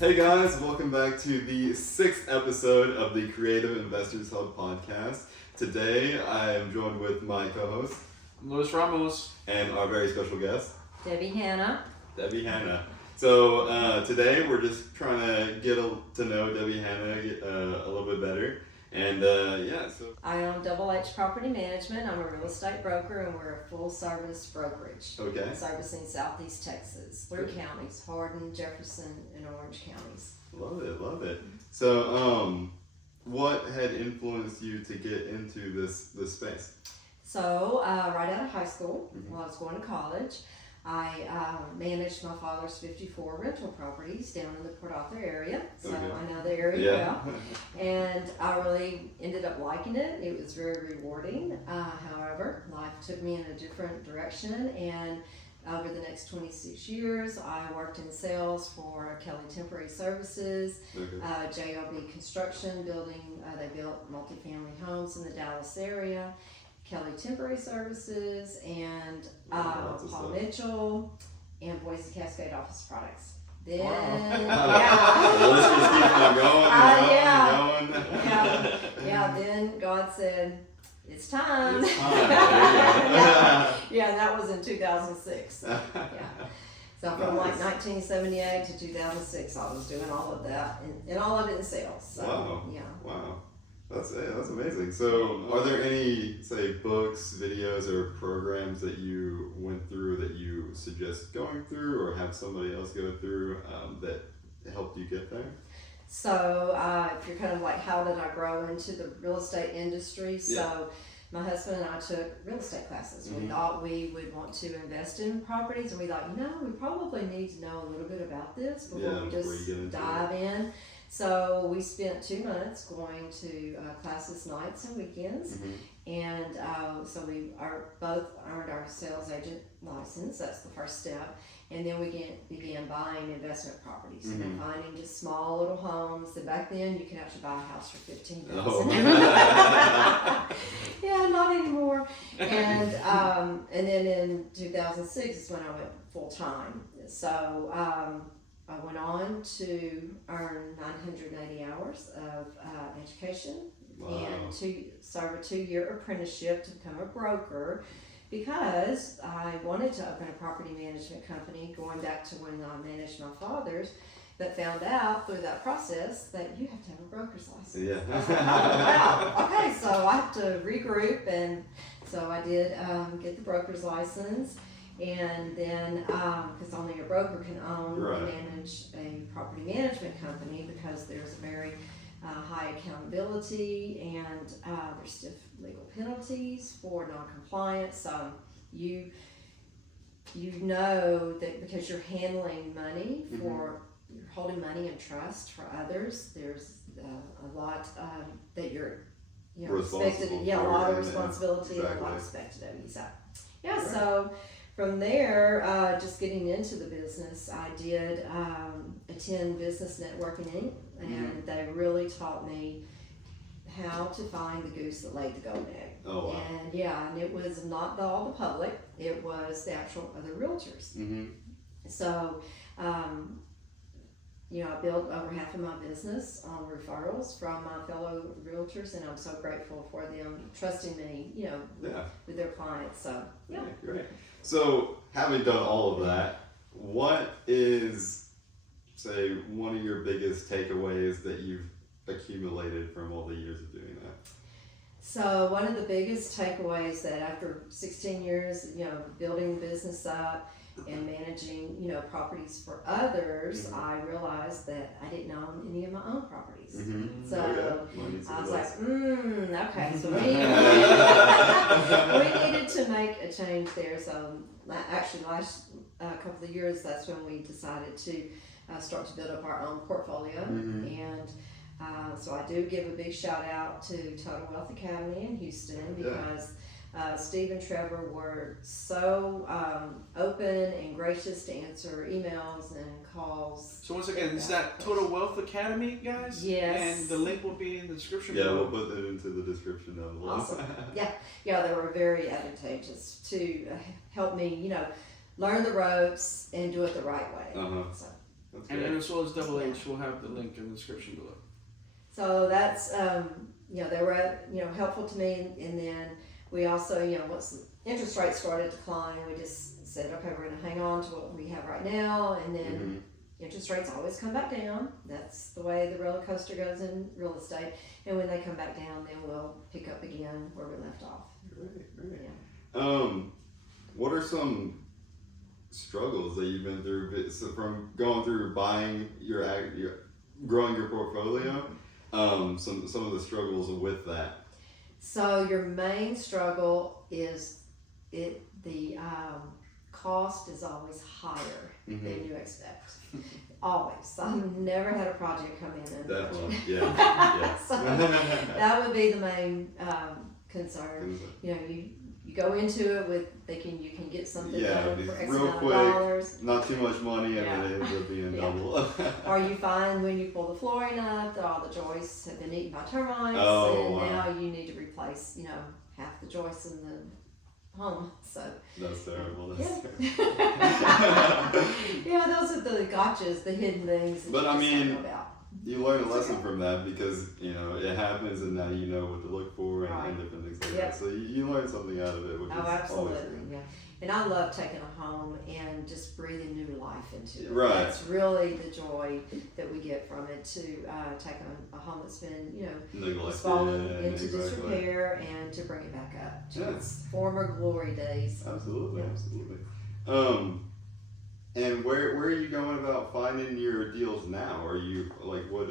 Hey guys, welcome back to the 6th episode of the Creative Investors Hub podcast. Today I am joined with my co-host, Ramos, and our very special guest, Hanna. So today we're just trying to get to know Hanna a little bit better. And so I own Double H Property Management. I'm a real estate broker, and we're a full-service brokerage. Okay. Servicing Southeast Texas, 3 counties: Hardin, Jefferson, and Orange counties. Love it. So, what had influenced you to get into this space? So, right out of high school, while I was going to college, I managed my father's 54 rental properties down in the Port Arthur area, so I know the area well. And I really ended up liking it. It was very rewarding. However, life took me in a different direction, and over the next 26 years, I worked in sales for Kelly Temporary Services, JLB Construction, they built multifamily homes in the Dallas area. Kelly Temporary Services, and Paul Mitchell, and Boise Cascade Office Products. Then, The list just keeps on going. Then God said, "It's time." It's time. That was in 2006. So from like 1978 to 2006, I was doing all of that, and all of it in sales. So, Wow. That's amazing. So, are there any, say, books, videos, or programs that you went through that you suggest going through, or have somebody else go through that helped you get there? So, if you're kind of like, how did I grow into the real estate industry? So, my husband and I took real estate classes. We thought we would want to invest in properties, and we thought, we probably need to know a little bit about this before we just dive in. So we spent 2 months going to classes nights and weekends, and so we both earned our sales agent license. That's the first step, and then we began buying investment properties, and finding just small little homes. And back then, you could actually buy a house for $15,000. Yeah, not anymore. And then in 2006 is when I went full time. So. I went on to earn 980 hours of education and to serve a 2-year apprenticeship to become a broker, because I wanted to open a property management company going back to when I managed my father's, but found out through that process that you have to have a broker's license. Wow. Okay, so I have to regroup, and so I did get the broker's license. And then, because only a broker can own and manage a property management company, because there's a very high accountability, and there's stiff legal penalties for non-compliance. You know that because you're handling money you're holding money in trust for others. There's a lot that you're expected. A lot of responsibility and a lot expected of you. So so. From there, just getting into the business, I did attend Business Networking, and they really taught me how to find the goose that laid the golden egg. Oh, wow. And it was not all the public; it was the actual other realtors. So, I built over half of my business on referrals from my fellow realtors, and I'm so grateful for them trusting me, with their clients. So, Great. So, having done all of that, what is, say, one of your biggest takeaways that you've accumulated from all the years of doing that? So, one of the biggest takeaways that after 16 years, building the business up and managing, properties for others, I realized that I didn't own any of my own properties. So I was like, okay, so we needed to make a change there. So actually last couple of years, that's when we decided to start to build up our own portfolio. And so I do give a big shout out to Total Wealth Academy in Houston, because Steve and Trevor were so open and gracious to answer emails and calls. So once again, is that Total Wealth Academy, guys? Yes. And the link will be in the description below. We'll put that into the description down below. Awesome. They were very advantageous to help me, learn the ropes and do it the right way. So That's And great. as well as Double H, we'll have the link in the description below. So that's, they were, helpful to me. And then we also, once the interest rates started to decline, we just said, okay, we're going to hang on to what we have right now. And then interest rates always come back down. That's the way the roller coaster goes in real estate. And when they come back down, then we'll pick up again where we left off. Great. Yeah. What are some struggles that you've been through from going through buying your growing your portfolio? Some of the struggles with that. So your main struggle is the cost is always higher than you expect. Always. I've never had a project come in and Definitely, yeah. so that would be the main concern. You go into it with thinking you can get something done for X real amount quick, of dollars. not too much money, and then it ends up being double. Or you find when you pull the flooring up that all the joists have been eaten by termites, Oh, and wow. now you need to replace, half the joists in the home. So That's terrible. those are the gotchas, the hidden things that But you I just don't mean, know about. You learn a lesson from that because it happens, and now you know what to look for and different things like that. So you learn something out of it, which is Absolutely, always good. yeah. And I love taking a home and just breathing new life into it. Right. That's really the joy that we get from it, to take a home that's been, Neglected, fallen into exactly. disrepair, and to bring it back up to Yeah. its former glory days. Absolutely, Yeah. absolutely. And where are you going about finding your deals now? Are you what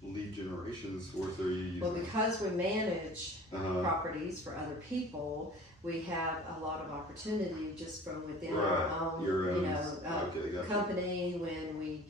lead generation source are you using? Well, because we manage Uh-huh. properties for other people, we have a lot of opportunity just from within Right. our own, Your own, you gotcha. company. When we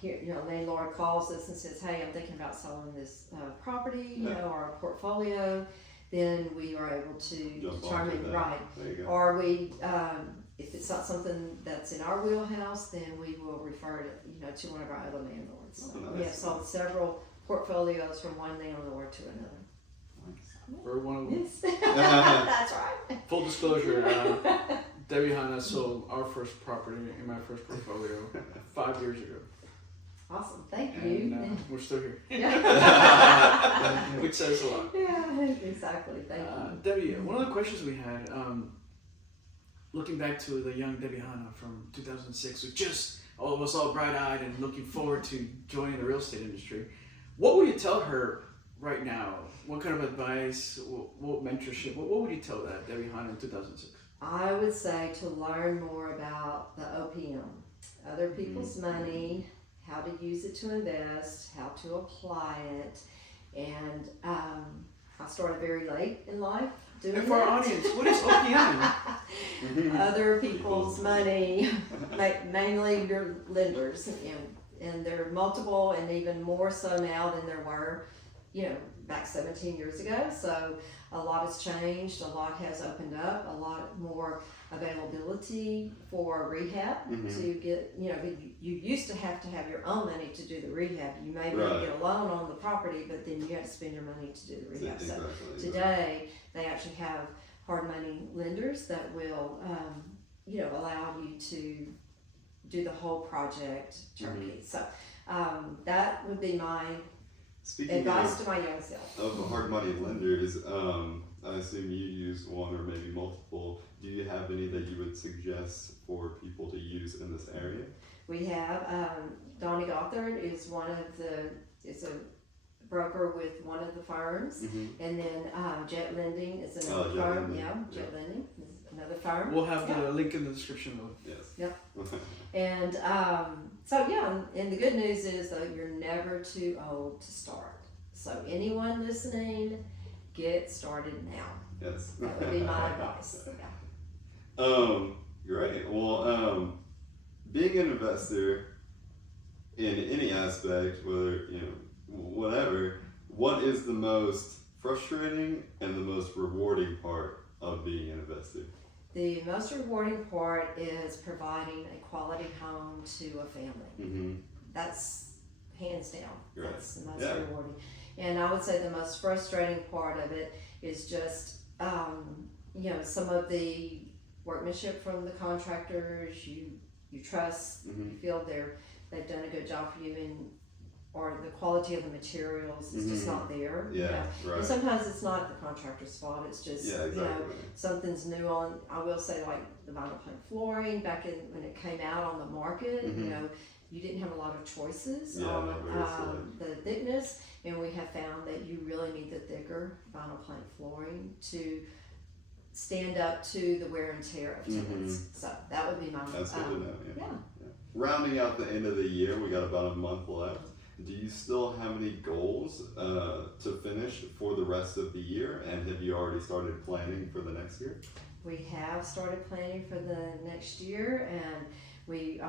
hear, landlord calls us and says, "Hey, I'm thinking about selling this property, our portfolio," then we are able to Jump determine, onto that. right. There you go. Or we, if it's not something that's in our wheelhouse, then we will refer it, to one of our other landlords. So Oh, nice. we have sold several portfolios from one landlord to another. We're one of them. Yes, that's right. Full disclosure, Debbie Hanna sold our first property in my first portfolio 5 years ago. Awesome, thank And you. we're still here. Yeah. Which says a lot. Yeah, exactly. Thank you. Debbie, one of the questions we had, looking back to the young Debbie Hanna from 2006, who was all bright-eyed and looking forward to joining the real estate industry, what would you tell her right now? What kind of advice, what mentorship, what would you tell that Debbie Hanna in 2006? I would say to learn more about the OPM, other people's money, how to use it to invest, how to apply it, and I started very late in life doing And for our audience, what is OPM? Other people's money, mainly your lenders, and there are multiple, and even more so now than there were, back 17 years ago. So a lot has changed, a lot has opened up, a lot more availability for rehab to get, you used to have your own money to do the rehab. You may be able to get a loan on the property, but then you have to spend your money to do the rehab. Exactly. So today they actually have hard money lenders that will, allow you to do the whole project turnkey. So that would be my advice to my young self. Of hard money lenders, I assume you use one or maybe multiple. Do you have any that you would suggest for people to use in this area? We have Donny Gothard is is a broker with one of the firms, and then Jet Lending is another Jet firm. Lending. Yeah, Jet Lending is another firm. We'll have the link in the description below. Yes. And and the good news is though, you're never too old to start. So anyone listening, get started now. Yes. That would be my advice. Great. Well, being an investor in any aspect, whether whatever, what is the most frustrating and the most rewarding part of being an investor? The most rewarding part is providing a quality home to a family. That's hands down. Right. That's the most rewarding. And I would say the most frustrating part of it is just, some of the workmanship from the contractors. You trust, you feel they're they've done a good job for you, or the quality of the materials is just not there. Yeah, right. And sometimes it's not the contractor's fault. It's just something's new on. I will say, like the vinyl plank flooring back when it came out on the market, you didn't have a lot of choices on the thickness, and we have found that you really need the thicker vinyl plank flooring to stand up to the wear and tear of tenants. So that would be my. That's good to know. Yeah. Rounding out the end of the year, we got about a month left. Do you still have any goals to finish for the rest of the year, and have you already started planning for the next year? We have started planning for the next year, and we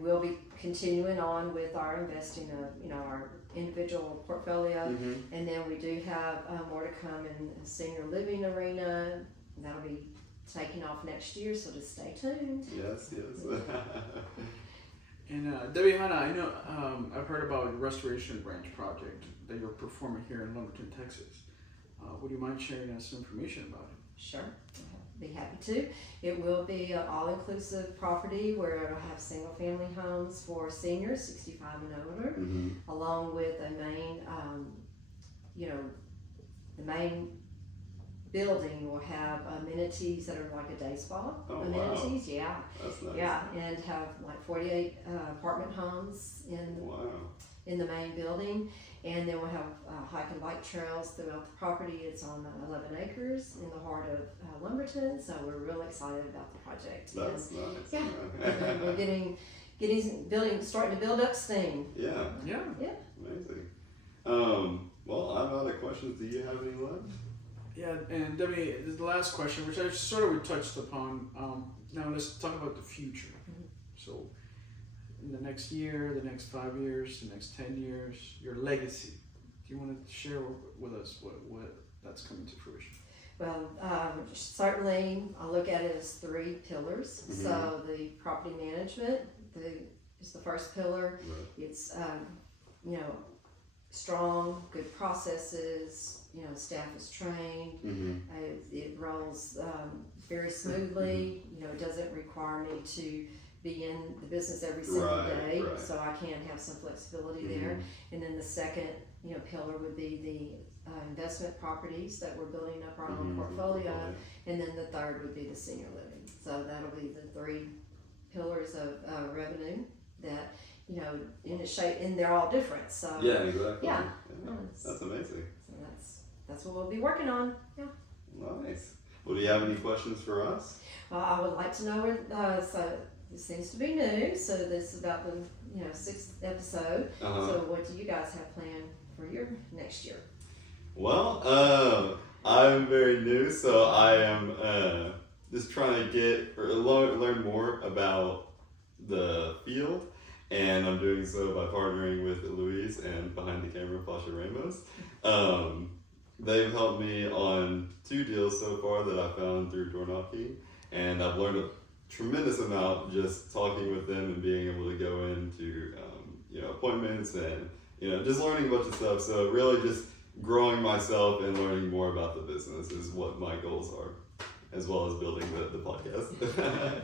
will be continuing on with our investing of our individual portfolio, and then we do have more to come in the senior living arena. That'll be taking off next year, so just stay tuned. Yes. And Debbie, Hanna, I know I've heard about your Restoration Branch project that you're performing here in Lumberton, Texas. Would you mind sharing us some information about it? Sure, be happy to. It will be an all-inclusive property where it'll have single-family homes for seniors 65 and older, along with a main, the main building will have amenities that are like a day spa amenities. Wow. That's nice. Yeah, and have like 48 apartment homes in the main building, and then we'll have hike and bike trails throughout the property. It's on 11 acres in the heart of Lumberton, so we're real excited about the project. That's nice. Yeah, and we're starting to build up steam. Yeah. Amazing. Well, I'm out of questions. Do you have any left? Yeah, and Debbie, this is the last question, which I sort of touched upon. Now let's talk about the future. So, in the next year, the next 5 years, the next 10 years, your legacy. Do you want to share with us what that's coming to fruition? Well, certainly I look at it as 3 pillars. So the property management is the first pillar. Right. It's strong, good processes. Staff is trained. It rolls very smoothly. It doesn't require me to be in the business every single day, so I can have some flexibility there. And then the second, pillar would be the investment properties that we're building up our own portfolio, and then the third would be the senior living. So that'll be the 3 pillars of revenue that in a shape, and they're all different. So exactly. Yeah, that's amazing. So that's what we'll be working on. Yeah. Nice. Well, do you have any questions for us? I would like to know where. So this seems to be new. So this is about the 6th episode. So what do you guys have planned for your next year? Well, I'm very new, so I am just trying to get or learn more about the field. And I'm doing so by partnering with Louise and behind the camera, Patcha, Ramos. They've helped me on 2 deals so far that I found through door knocking, and I've learned a tremendous amount just talking with them and being able to go into appointments and just learning a bunch of stuff. So really just growing myself and learning more about the business is what my goals are, as well as building the podcast.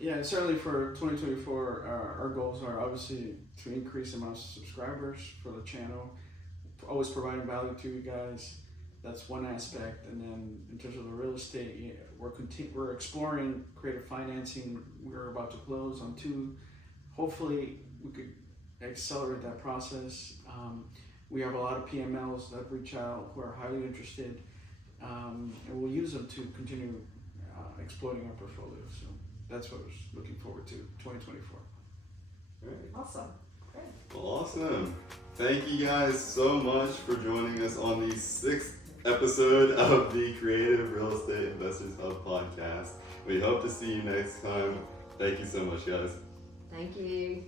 Yeah, and certainly for 2024, our goals are obviously to increase the amount of subscribers for the channel, always providing value to you guys. That's one aspect. And then in terms of the real estate, we're exploring creative financing. We're about to close on 2. Hopefully, we could accelerate that process. We have a lot of PMLs that reach out who are highly interested, and we'll use them to continue exploiting our portfolio. So that's what we're looking forward to, 2024. Great. Awesome. Great. Well, awesome. Thank you guys so much for joining us on the 6th episode of the Creative Real Estate Investors Hub podcast. We hope to see you next time. Thank you so much, guys. Thank you.